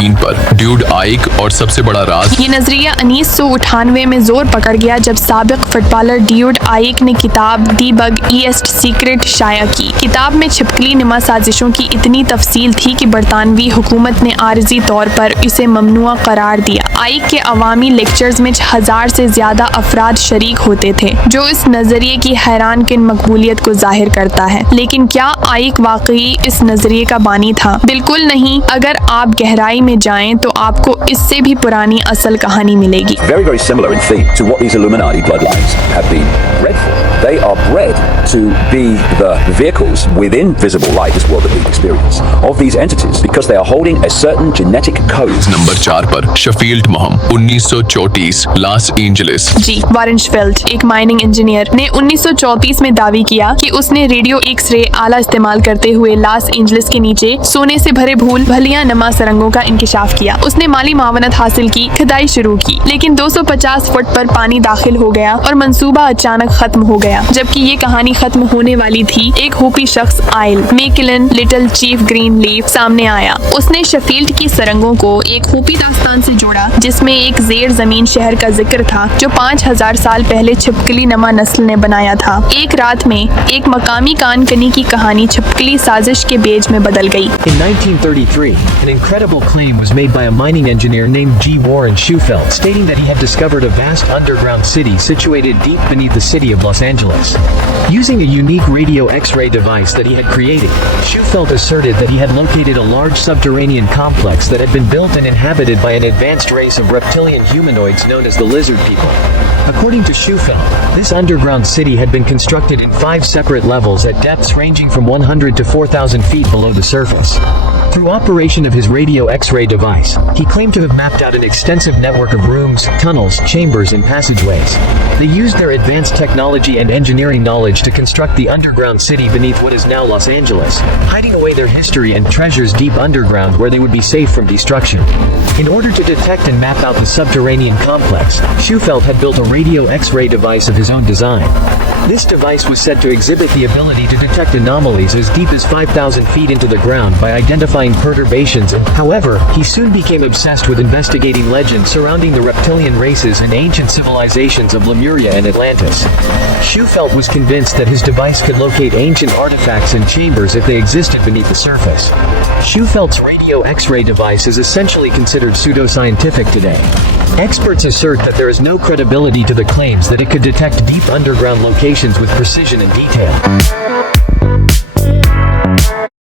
3 पर ड्यूड आइक और सबसे बड़ा राज। ये नजरिया 1998 में जोर पकड़ गया जब साबिक फुटबॉलर ड्यूड आइक ने किताब दी बग ईस्ट सीक्रेट शाया की। किताब में छिपकली नुमा साजिशों की इतनी तफसील थी कि बरतानवी हुकूमत ने आर्जी तौर पर इसे ममनुआ करार दिया। आइक के अवामी लेक्चर्स में 1000 से ज्यादा अफराद शरीक होते थे, जो इस नजरिए की हैरान किन मकबूलियत को जाहिर करता है। लेकिन क्या आइक वाकई इस नजरिए का बानी था? बिल्कुल नहीं। अगर आप गहराई में जाएं तो आपको इससे भी पुरानी असल कहानी मिलेगी। Very, very similar in theme to what these Illuminati bloodlines have been bred for. They are bred to be the vehicles within visible light, this world that we experience, of these entities because they are holding a certain genetic code. Number 4 पर शफील्ड Meham 1934 Los Angeles. जी, वारेंशफेल्ड एक mining engineer ने 1934 में दावी किया कि उसने radio x-ray आला इस्तेमाल करते हुए लॉस एंजलिस के नीचे सोने से भरे भूल भलियां नमा सुरंगों का इंकिशाफ किया। उसने माली मावनत हासिल की, खुदाई शुरू की, लेकिन 250 फुट पर पानी दाखिल हो गया और मंसूबा अचानक खत्म हो गया। जबकि ये कहानी खत्म होने वाली थी, एक होपी शख्स आयल मेकिलन लिटिल चीफ ग्रीन लीफ सामने आया। उसने शफील्ड की सुरंगों को एक होपी दास्तान से जोड़ा जिसमें एक जेर जमीन शहर का जिक्र था जो 5000 साल पहले छिपकली नमा नस्ल ने बनाया था। एक रात में एक मकामी कान कनी की कहानी छिपकली साजिश के बेज में बदल गई। In 1933, an incredible claim was made by a mining engineer named G. Warren Shufelt, stating that he had discovered a vast underground city situated deep beneath the city of Los Angeles. Using a unique radio X-ray device that he had created, Shufelt asserted that he had located a large subterranean complex that had been built and inhabited by an advanced race of reptilian humanoids known as the lizard people. According to Shufelt, this underground city had been constructed in 5 separate levels at depths ranging from 100 to 4,000 feet below the surface. Through operation of his radio X-ray device, he claimed to have mapped out an extensive network of rooms, tunnels, chambers, and passageways. They used their advanced technology and engineering knowledge to construct the underground city beneath what is now Los Angeles, hiding away their history and treasures deep underground where they would be safe from destruction. In order to detect and map out the subterranean complex, Shufelt had built a radio X-ray device of his own design. This device was said to exhibit the ability to detect anomalies as deep as 5,000 feet into the ground by identifying perturbations. However, he soon became obsessed with investigating legends surrounding the reptilian races and ancient civilizations of Lemuria and Atlantis. Shufelt was convinced that his device could locate ancient artifacts and chambers if they existed beneath the surface. Shufelt's radio X-ray device is essentially considered pseudoscientific today. Experts assert that there is no credibility to the claims that it could detect deep underground locations with precision and detail.